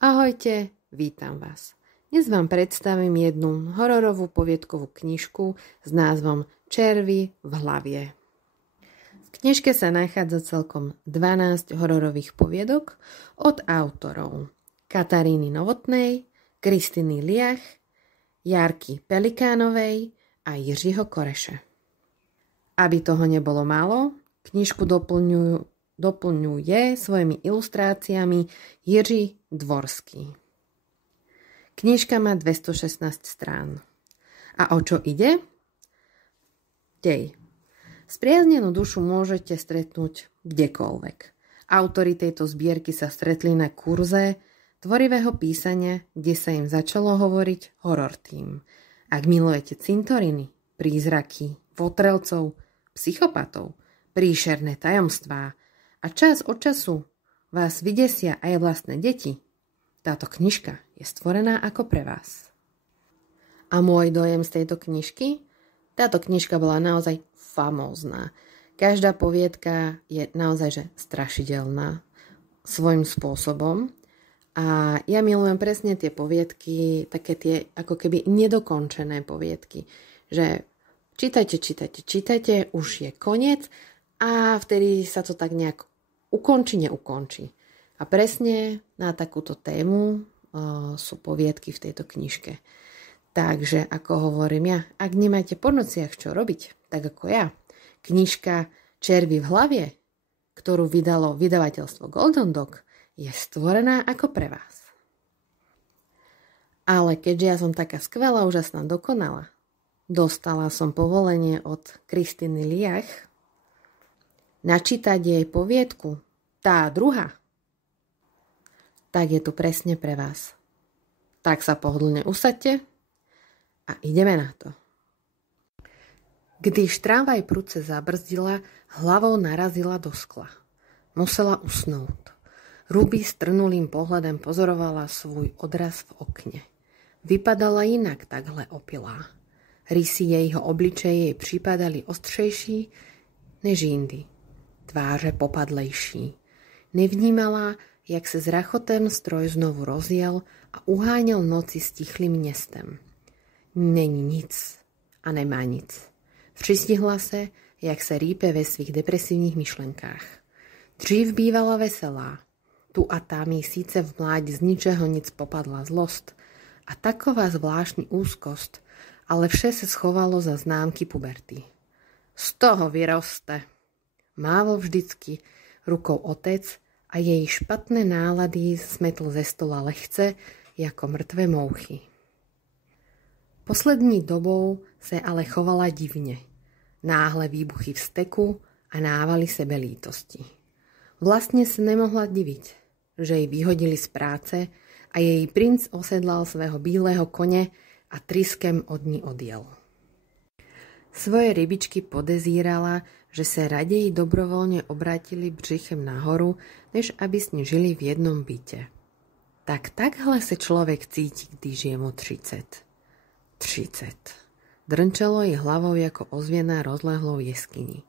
Ahojte, vítam vás. Dnes vám predstavím jednu hororovú poviedkovú knižku s názvom Červy v hlavie. V knižke sa nachádza celkom 12 hororových poviedok od autorov Kataríny Novotnej, Kristiny Liach, Jarky Pelikánovej a Jiřího Koreše. Aby toho nebolo málo, knižku doplňuje svojimi ilustráciami Jiří Dvorský. Knižka má 216 strán. A o čo ide? Dej. Spriaznenú dušu môžete stretnúť kdekoľvek. Autori tejto zbierky sa stretli na kurze tvorivého písania, kde sa im začalo hovoriť horor tým. Ak milujete cintoriny, prízraky, votrelcov, psychopatov, príšerné tajomstvá a čas od času vás vydesia aj vlastné deti, táto knižka je stvorená ako pre vás. A môj dojem z tejto knižky? Táto knižka bola naozaj famózna. Každá poviedka je naozaj že strašidelná svojím spôsobom. A ja milujem presne tie poviedky, také tie ako keby nedokončené poviedky. Že čítajte, už je koniec a vtedy sa to tak nejak neukončí. A presne na takúto tému sú poviedky v tejto knižke. Takže, ako hovorím ja, ak nemáte po nociach čo robiť, tak ako ja, knižka Červy v hlavie, ktorú vydalo vydavateľstvo Golden Dog, je stvorená ako pre vás. Ale keďže ja som taká skvelá, úžasná, dokonalá, dostala som povolenie od Kristiny Liach načítať jej poviedku, tá druhá, tak je tu presne pre vás. Tak sa pohodlne usaďte a ideme na to. Když tramvaj prudce zabrzdila, hlavou narazila do skla. Musela usnúť. Ruby strnulým pohľadom pozorovala svoj odraz v okne. Vypadala inak takhle opilá. Rysy jejího obličeje jej připadali ostřejší než jindy. Tváře popadlejší. Nevnímala, jak se s rachotem stroj znovu rozjel a uháněl noci s tichlým městem. Není nic a nemá nic. Přistihla se, jak se rýpe ve svých depresivních myšlenkách. Dřív bývala veselá. Tu a tam jí síce v mládí z ničeho nic popadla zlost a taková zvláštní úzkost, ale vše se schovalo za známky puberty. Z toho vyroste. Mával vždycky rukou otec a jej špatné nálady smetl ze stola lehce, jako mrtvé mouchy. Poslední dobou se ale chovala divně. Náhle výbuchy vzteku a návaly sebelítosti. Vlastne se nemohla diviť, že jej vyhodili z práce a jej princ osedlal svého bílého kone a tryskem od ní odjel. Svoje rybičky podezírala, že sa raději dobrovoľne obrátili břichem nahoru, než aby s ní žili v jednom byte. Takhle se človek cíti, když je mu 30. 30. Drnčalo jej hlavou jako ozviená rozlehlou jeskyni.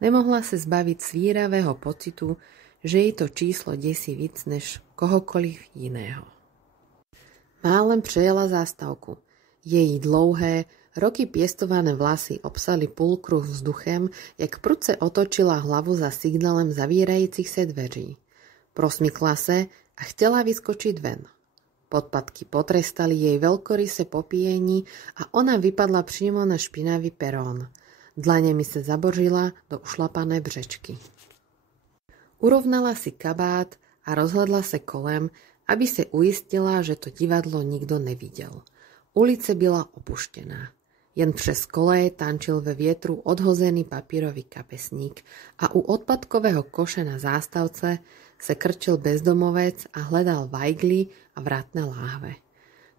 Nemohla sa zbaviť svíravého pocitu, že jej to číslo desí víc než kohokoliv jiného. Málem přejela zástavku. Její dlouhé, roky piestované vlasy obsali půlkruh vzduchem, jak prudce otočila hlavu za signálem zavírajúcich se dveří. Prosmykla se a chtěla vyskočiť ven. Podpatky potrestali jej veľkoryse popíjení a ona vypadla přímo na špinavý perón. Dlaňami sa zabořila do ušlapané břečky. Urovnala si kabát a rozhledla sa kolem, aby sa uistila, že to divadlo nikto nevidel. Ulice byla opuštená. Jen přes koleje tančil ve vietru odhozený papírový kapesník a u odpadkového koše na zástavce sa krčil bezdomovec a hledal vajgly a vratné láhve.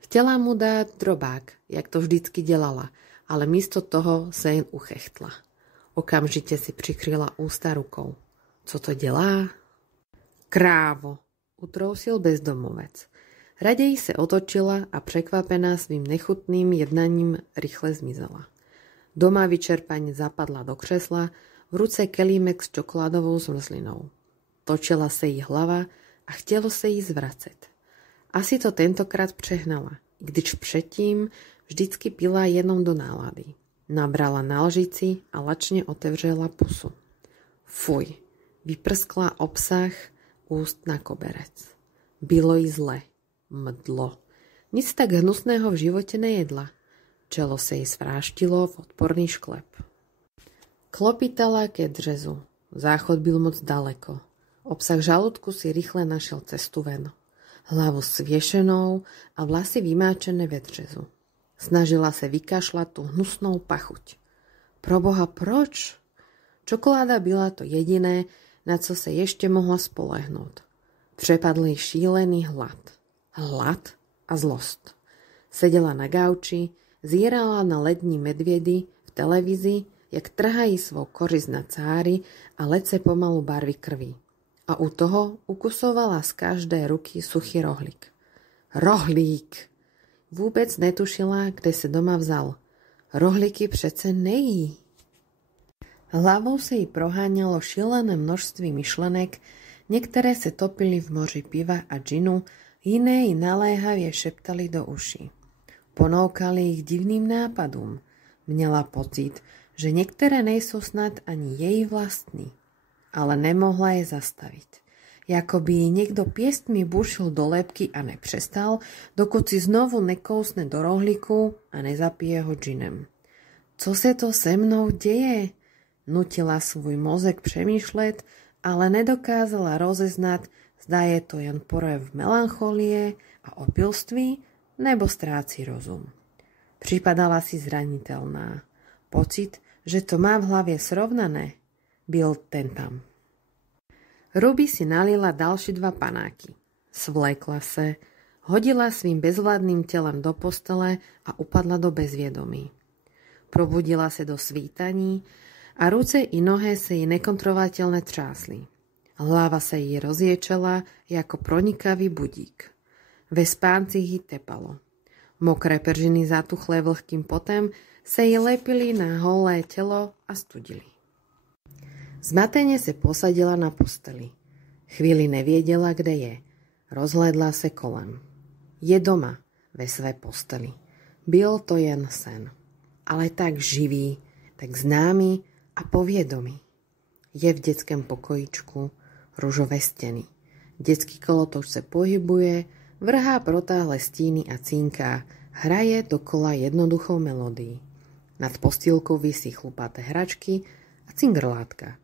Chtela mu dať drobák, jak to vždycky delala, ale místo toho sa jen uchechtla. Okamžite si prikryla ústa rukou. Co to delá? Krávo, utrousil bezdomovec. Raději se otočila a překvapená svým nechutným jednaním rýchle zmizela. Doma vyčerpane zapadla do křesla, v ruce kelímek s čokoládovou zmrzlinou. Točila sa jej hlava a chtelo sa jej zvracet. Asi to tentokrát přehnala, když předtím vždycky pila jenom do nálady. Nabrala na lžici a lačne otevřela pusu. Fuj, vyprskla obsah úst na koberec. Bylo jí zle. Mdlo. Nic tak hnusného v živote nejedla. Čelo se jej svráštilo v odporný šklep. Klopitala ke dřezu. Záchod byl moc daleko. Obsah žalúdku si rýchle našiel cestu ven. Hlavu sviešenou a vlasy vymáčené ve dřezu. Snažila se vykašľať tú hnusnou pachuť. Proboha, proč? Čokoláda byla to jediné, na co se ešte mohla spolehnúť. Přepadl jej šílený hlad. Hlad a zlost. Sedela na gauči, zírala na lední medviedy v televízii, jak trhají svou kořist na cáry a lece pomalu barvy krvi. A u toho ukusovala z každé ruky suchý rohlík. Rohlík! Vůbec netušila, kde se doma vzal. Rohlíky přece nejí. Hlavou se jí proháňalo šílené množství myšlenek, některé se topili v moři piva a džinu, jiné ji naléhavě šeptali do uší. Ponoukali ich divným nápadům. Měla pocit, že některé nejsou snad ani její vlastní. Ale nemohla je zastaviť. Jako by jej niekto piestmi bušil do lebky a nepřestal, dokud si znovu nekousne do rohlíku a nezapije ho džinem. Co se to se mnou deje? Nutila svůj mozek přemýšlet, ale nedokázala rozeznať, zda je to jen projev melancholie a opilství, nebo stráci rozum. Připadala si zraniteľná. Pocit, že to má v hlavě srovnané, byl ten tam. Ruby si nalila další 2 panáky. Svlekla se, hodila svým bezvládnym telem do postele a upadla do bezviedomí. Probudila se do svítaní a ruce i nohy se jej nekontrolovatelne třásli. Hlava sa jej rozječela jako pronikavý budík. Ve spánci ji tepalo. Mokré peržiny zatuchlé vlhkým potem sa jej lepili na holé telo a studili. Zmatene se posadila na posteli. Chvíli neviedela, kde je. Rozhlédla se kolem. Je doma, ve své posteli. Byl to jen sen. Ale tak živý, tak známy a povědomý. Je v detském pokojíčku, ružové steny. Detský kolotoč se pohybuje, vrhá protáhle stíny a cínká, hraje dokola jednoduchou melódií. Nad postýlkou visí chlupaté hračky a cingrlátka.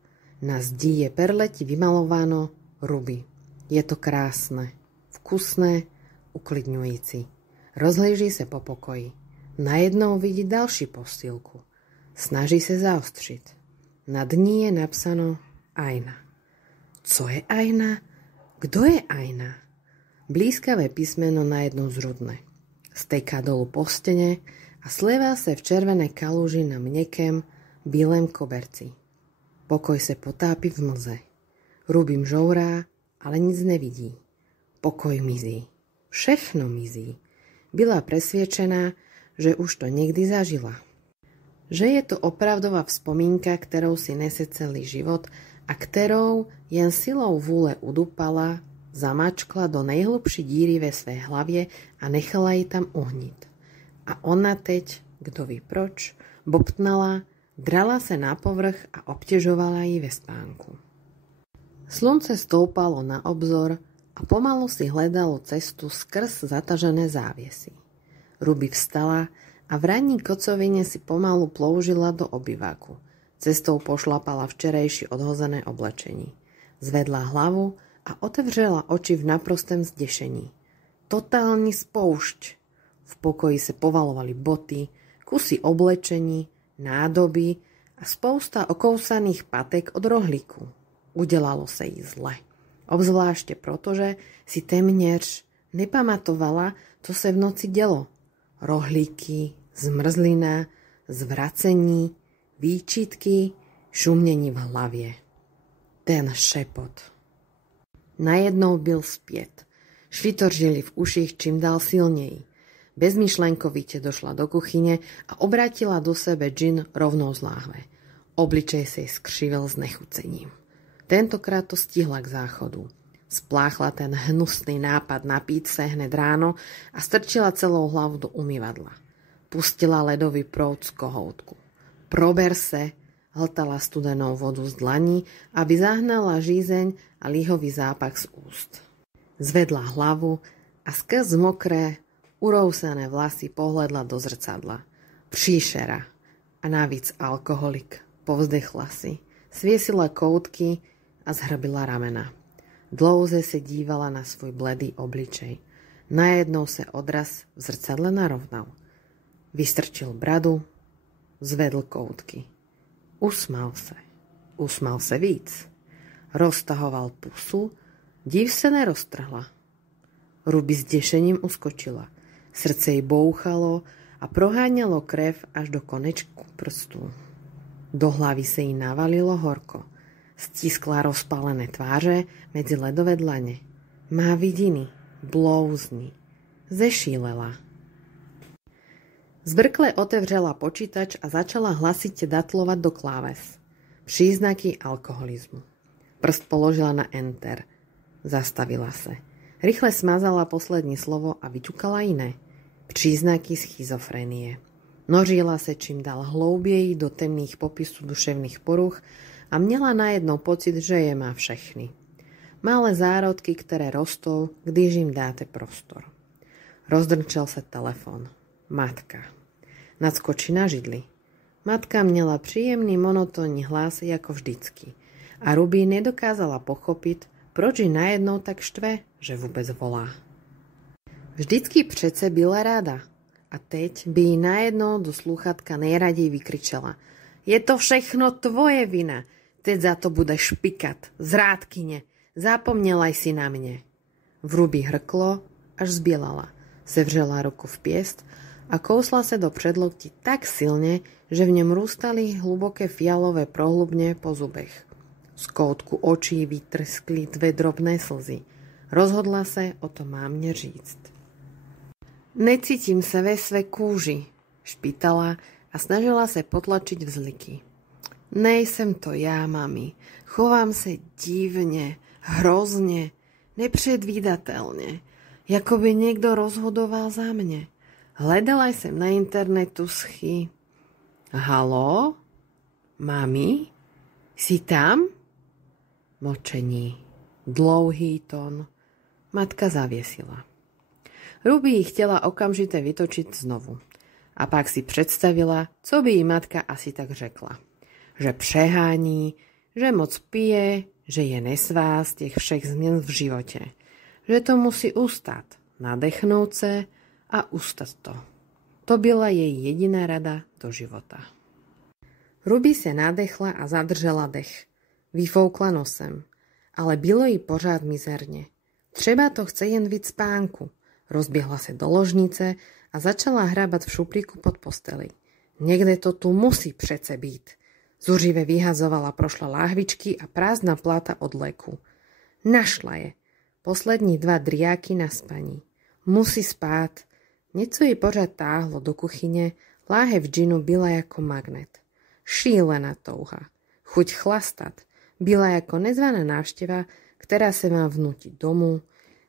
Na zdi je perleti vymalováno Ruby. Je to krásne, vkusné, uklidňující. Rozhlíží se po pokoji. Najednou vidí další postýlku. Snaží se zaostřit. Nad ní je napsáno Aina. Co je Aina? Kdo je Aina? Blízkavé písmeno najednou zrudne. Steká dolu po stene a slieva se v červené kaluži na měkkém, bílém koberci. Pokoj se potápí v mlze. Ruby mžourá, ale nic nevidí. Pokoj mizí. Všechno mizí. Byla presviečená, že už to niekdy zažila. Že je to opravdová vzpomínka, ktorou si nese celý život a ktorou jen silou vôle udupala, zamačkla do nejhlubší díry ve své hlavě a nechala ji tam uhniť. A ona teď, kdo ví proč, bobtnala, drala se na povrch a obťažovala ji ve spánku. Slunce stoupalo na obzor a pomalu si hledalo cestu skrz zatažené záviesy. Ruby vstala a v ranní kocovine si pomalu ploužila do obyvaku. Cestou pošlapala včerejší odhozené oblečení. Zvedla hlavu a otevřela oči v naprostém zdešení. Totálny spoušť. V pokoji se povalovali boty, kusy oblečení, nádoby a spousta okousaných patek od rohlíku. Udelalo sa jí zle. Obzvláště protože si téměř nepamatovala, co se v noci dělo. Rohlíky, zmrzlina, zvracení, výčitky, šumnení v hlavě. Ten šepot. Najednou byl zpět. Švitoržili v uších čím dál silněji. Bezmyšlenkovite došla do kuchyne a obrátila do sebe džin rovnou z láhve. Obličej sa jej skřivil s nechucením. Tentokrát to stihla k záchodu. Spláchla ten hnusný nápad napiť sa hned ráno a strčila celou hlavu do umývadla. Pustila ledový proud z kohoutku. Prober se, hltala studenou vodu z dlani, aby zahnala žízeň a líhový zápach z úst. Zvedla hlavu a skrz mokré, urousené vlasy pohľadla do zrcadla. Příšera a navíc alkoholik. Povzdechla si, sviesila koutky a zhrbila ramena. Dlouze se dívala na svoj bledý obličej. Najednou se odraz v zrcadle narovnal. Vystrčil bradu, zvedl koutky. Usmál se víc. Roztahoval pusu, div se neroztrhla. Ruby s dešením uskočila. Srdce jej bouchalo a proháňalo krev až do konečku prstů. Do hlavy se jí navalilo horko. Stiskla rozpálené tváře medzi ledové dlane. Má vidiny, blouzní. Zešílela. Zbrkle otevřela počítač a začala hlasite datlovať do kláves. Příznaky alkoholizmu. Prst položila na enter. Zastavila se. Rýchle smazala poslední slovo a vyťukala iné. Příznaky schizofrenie. Nožila se čím dál hlouběji do temných popisů duševných poruch a měla najednou pocit, že je má všechny. Malé zárodky, které rostou, když jim dáte prostor. Rozdrčel se telefon. Matka. Nadskočí na židli. Matka měla příjemný monotónny hlas jako vždycky. A Ruby nedokázala pochopiť, proč ji najednou tak štve, že vůbec volá. Vždycky přece byla ráda. A teď by ji najednou do slúchatka nejraději vykričela. Je to všechno tvoje vina. Teď za to budeš pikat. Zrádkyně. Zapomnělaj si na mě. V Ruby hrklo, až zbielala. Sevřela ruku v piest a kousla se do předlokti tak silne, že v něm rústali hluboké fialové prohlubne po zubech. Z koutku očí vytrskli 2 drobné slzy. Rozhodla se o to mámne říct. Necítim se ve své kůži, špítala a snažila se potlačiť vzliky. Nejsem to já, mami. Chovám se divně, hrozně, nepředvídatelně. Jako by někdo rozhodoval za mě. Hledala jsem na internetu schy. Haló? Mami? Si tam? Mlčení. Dlouhý tón. Matka zaviesila. Ruby ji chtěla okamžite vytočiť znovu. A pak si představila, co by jí matka asi tak řekla. Že přehání, že moc pije, že je nesvá z těch všech změn v životě. Že to musí ustat, nadechnout se a ustat to. To byla její jediná rada do života. Ruby se nadechla a zadržela dech. Vyfoukla nosem, ale bylo jí pořád mizerně. Třeba to chce jen víc spánku. Rozběhla se do ložnice a začala hrabat v šuplíku pod posteli. Někde to tu musí přece být. Zuřive vyhazovala prošla láhvičky a prázdna pláta od léku. Našla je. Poslední 2 driáky na spaní. Musí spát. Něco ji pořád táhlo do kuchyně, láhev džinu byla jako magnet. Šílená touha. Chuť chlastat. Byla jako nezvaná návšteva, která se má vnútiť domů.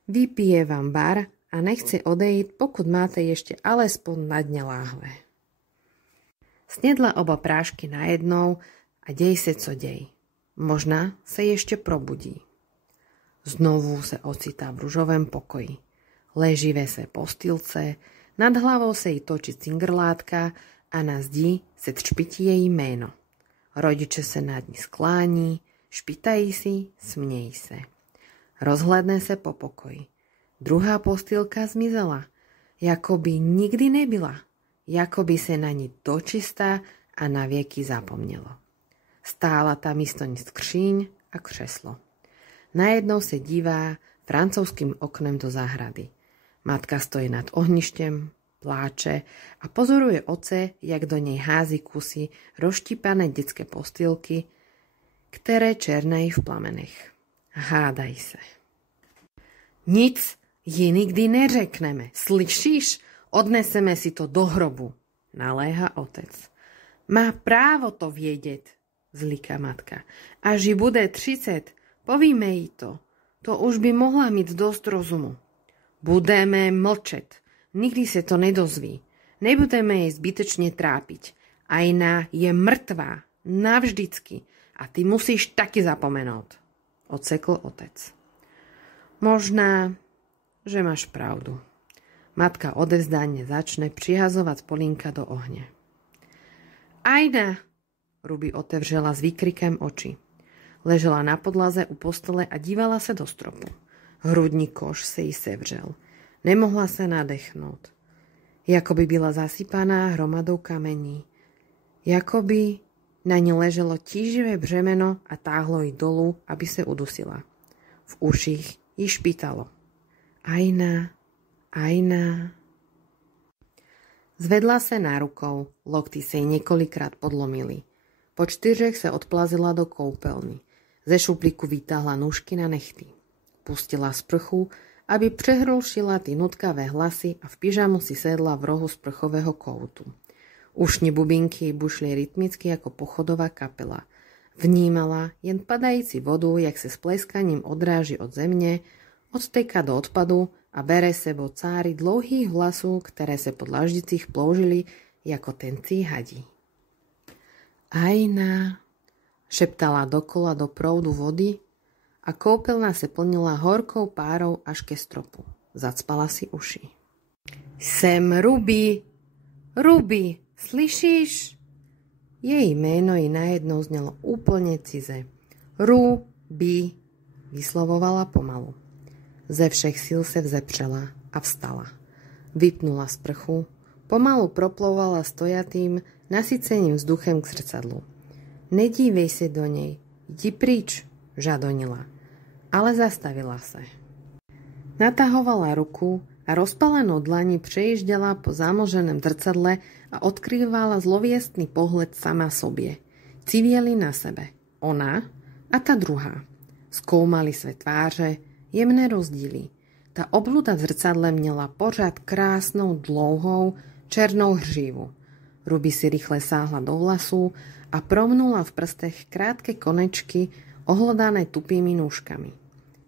Vypije vám bar a nechce odejít, pokud máte ještě alespoň na dne láhve. Snedla oba prášky najednou a dej se, co dej. Možná se ještě probudí. Znovu se ocitá v ružovém pokoji. Leží ve své postýlce, nad hlavou se jí točí cingrlátka a na zdi se třpití její jméno. Rodiče se nad ní sklání, špitají si, smějí se. Rozhledne se po pokoji. Druhá postýlka zmizela, jako by nikdy nebyla, jako by se na ní dočista a na věky zapomnělo. Stála tam místo ní skříň a křeslo. Najednou se dívá francouzským oknem do zahrady. Matka stojí nad ohništěm, pláče a pozoruje oce, jak do něj hází kusy rozštípané dětské postýlky, které černají v plamenech. Hádají se. Nic ji nikdy neřekneme, slyšíš? Odneseme si to do hrobu, naléha otec. Má právo to vědět, zlíka matka. Až ji bude 30, povíme jí to. To už by mohla mít dost rozumu. Budeme mlčet. Nikdy se to nedozví. Nebudeme jej zbytečne trápiť. Aina je mŕtvá. Navždycky. A ty musíš taky zapomenout. Odsekl otec. Možná, že máš pravdu. Matka odevzdane začne prihazovať Polínka do ohňa. Aina! Ruby otevřela s výkrikem oči. Ležela na podlaze u postele a dívala se do stropu. Hrudní koš se jí sevřel. Nemohla se nadechnout. Jakoby byla zasypaná hromadou kamení. Jakoby na ní leželo tíživé břemeno a táhlo ji dolu, aby se udusila. V uších jí špitalo. Aina, Aina. Zvedla se nárukou, lokty se jí několikrát podlomily. Po 4 se odplazila do koupelny. Ze šuplíku vytáhla nůžky na nechty. Pustila sprchu, aby přehrolšila ty nutkavé hlasy a v pyžamu si sedla v rohu sprchového koutu. Ušní bubinky bušli rytmicky jako pochodová kapela. Vnímala jen padající vodu, jak se s pleskaním odráží od země, odteká do odpadu a bere sebou cáry dlouhých vlasů, které se pod laždicích ploužili jako tencí hadí. Aina, šeptala dokola do proudu vody a koupelna se plnila horkou párou až ke stropu. Zacpala si uši. Sem Ruby! Ruby, slyšíš? Její jméno ji najednou znelo úplne cize. Ruby, vyslovovala pomalu. Ze všech sil se vzepřela a vstala. Vypnula sprchu, pomalu proplouvala stojatým, nasyceným vzduchem k zrcadlu. Nedívej se do nej, jdi pryč, žadonila, ale zastavila se. Natahovala ruku a rozpalenou dlani prejížďala po zamoženém zrcadle a odkrývala zloviestný pohled sama sobě. Civieli na sebe, ona a ta druhá. Zkoumali své tváře, jemné rozdíly. Ta obluda v zrcadle měla pořád krásnou, dlouhou, černou hřívu. Ruby si rýchle sáhla do vlasů a promnula v prstech krátké konečky ohlodané tupými nůžkami.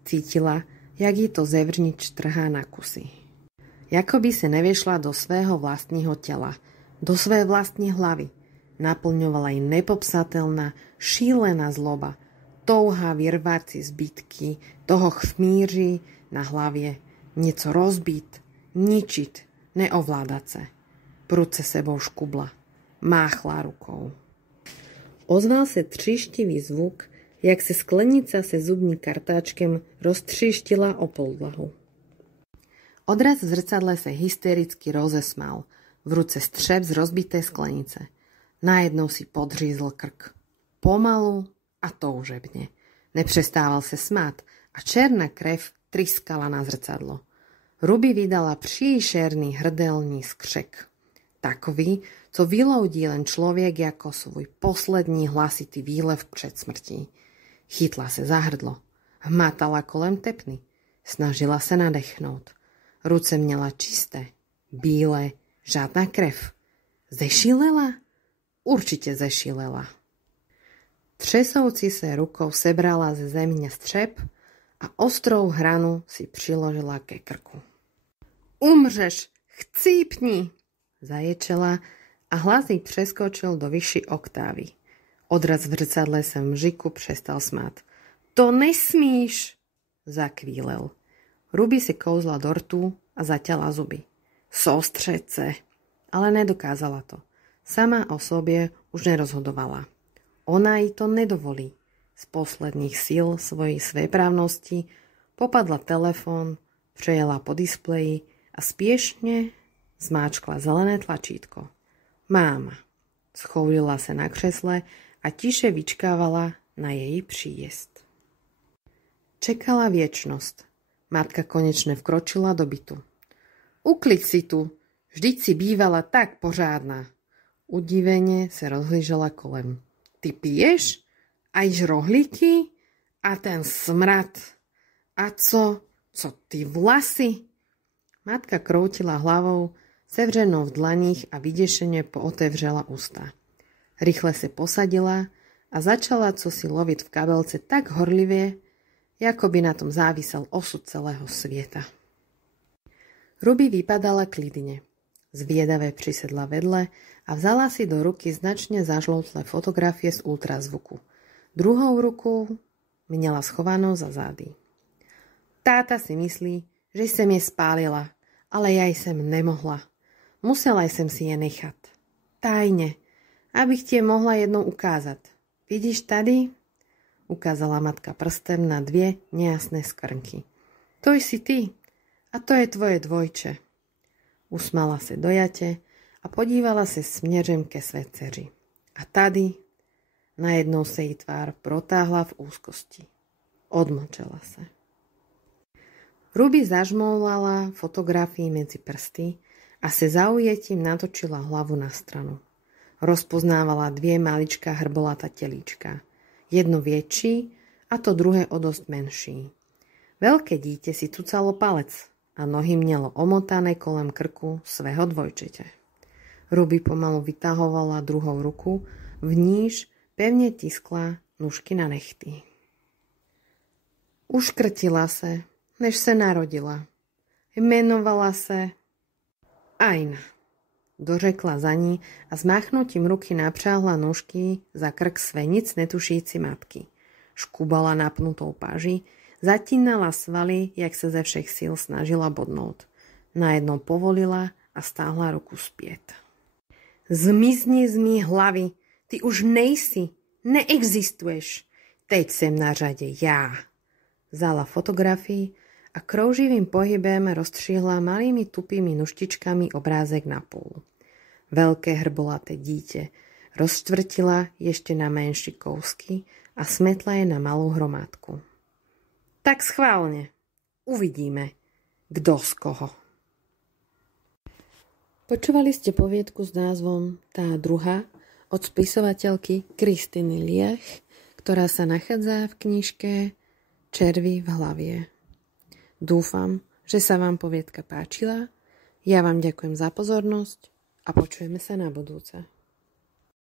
Cítila, jak ji to zevřnič trhá na kusy. Jakoby se nevěšla do svého vlastního těla, do své vlastní hlavy. Naplňovala ji nepopsatelná, šílená zloba, touha vyrvať si zbytky toho chmíří na hlavě, něco rozbít, ničit, neovládat se. Prudce sebou škubla, máchla rukou. Ozval se tříštivý zvuk, jak se sklenica se zubní kartáčkem roztříštila o podlahu. Odraz v zrcadle se hystericky rozesmál, v ruce střep z rozbité sklenice. Najednou si podřízl krk. Pomalu a toužebně. Nepřestával se smát a černá krev tryskala na zrcadlo. Ruby vydala příšerný hrdelní skřek. Takový, co vyloudí len člověk jako svůj poslední hlasitý výlev před smrtí. Chytla se za hrdlo. Hmatala kolem tepny. Snažila se nadechnout. Ruce měla čisté, bílé, žádná krev. Zešílela? Určitě zešílela. Třesoucí se rukou sebrala ze země střep a ostrou hranu si přiložila ke krku. Umřeš, chcípni, zaječela a hlas jí přeskočil do vyšší oktávy. Odraz v zrcadle se mžiku přestal smát. To nesmíš, zakvílel. Ruby si kouzla do rtu a zaťala zuby. Sostřeď se, ale nedokázala to. Sama o sobě už nerozhodovala. Ona jí to nedovolí. Z posledních sil svojej svéprávnosti popadla telefon, přejela po displeji a spiešne zmáčkla zelené tlačítko. Máma. Schoulila se na křesle a tiše vyčkávala na její příjezd. Čekala viečnosť. Matka konečne vkročila do bytu. Ukliď si tu, vždyť si bývala tak pořádna. Udivene se rozhlížela kolem. Ty piješ? A již rohlíky? A ten smrad? A co ty vlasy? Matka kroutila hlavou, sevřenou v dlaních a vydešene pootevřela ústa. Rýchle se posadila a začala cosi loviť v kabelce tak horlivě, ako by na tom závisel osud celého sveta. Ruby vypadala klidne. Zviedave prisedla vedle a vzala si do ruky značne zažloutlé fotografie z ultrazvuku. Druhou rukou měla schovanou za zády. Táta si myslí, že jsem je spálila, ale ja jsem nemohla. Musela jsem si je nechat. Tajne, abych ti je mohla jednou ukázat. Vidíš tady? Ukázala matka prstem na 2 nejasné skvrnky. To jsi ty a to je tvoje dvojče. Usmala se dojate a podívala se směrem ke své dceři. A tady najednou se jí tvár protáhla v úzkosti. Odmlčela se. Ruby zažmoulala fotografii medzi prsty a se zaujetím natočila hlavu na stranu. Rozpoznávala 2 maličká hrbolatá telíčka. Jedno väčší a to druhé o dosť menší. Veľké dítě si cucalo palec a nohy mělo omotané kolem krku svého dvojčete. Ruby pomalu vytahovala druhou ruku, v níž pevne tiskla nůžky na nechty. Uškrtila se, než se narodila. Jmenovala se Aina. Dořekla za ní a zmáchnutím ruky napřáhla nůžky za krk své nic netušící matky. Škubala napnutou páži, zatínala svaly, jak se ze všech síl snažila bodnout. Najednou povolila a stáhla ruku zpět. Zmizni z mý hlavy, ty už nejsi, neexistuješ. Teď jsem na řadě já. Vzala fotografii a krouživým pohybem rozstřihla malými tupými nuštičkami obrázek na půl. Veľké hrbolaté dítě rozštvrtila ještě na menší kousky a smetla je na malou hromádku. Tak schválne, uvidíme, kdo z koho. Počúvali ste poviedku s názvom Tá druhá od spisovateľky Kristiny Liech, ktorá sa nachádza v knižke Červy v hlavie. Dúfam, že sa vám poviedka páčila. Ja vám ďakujem za pozornosť a počujeme sa na budúce.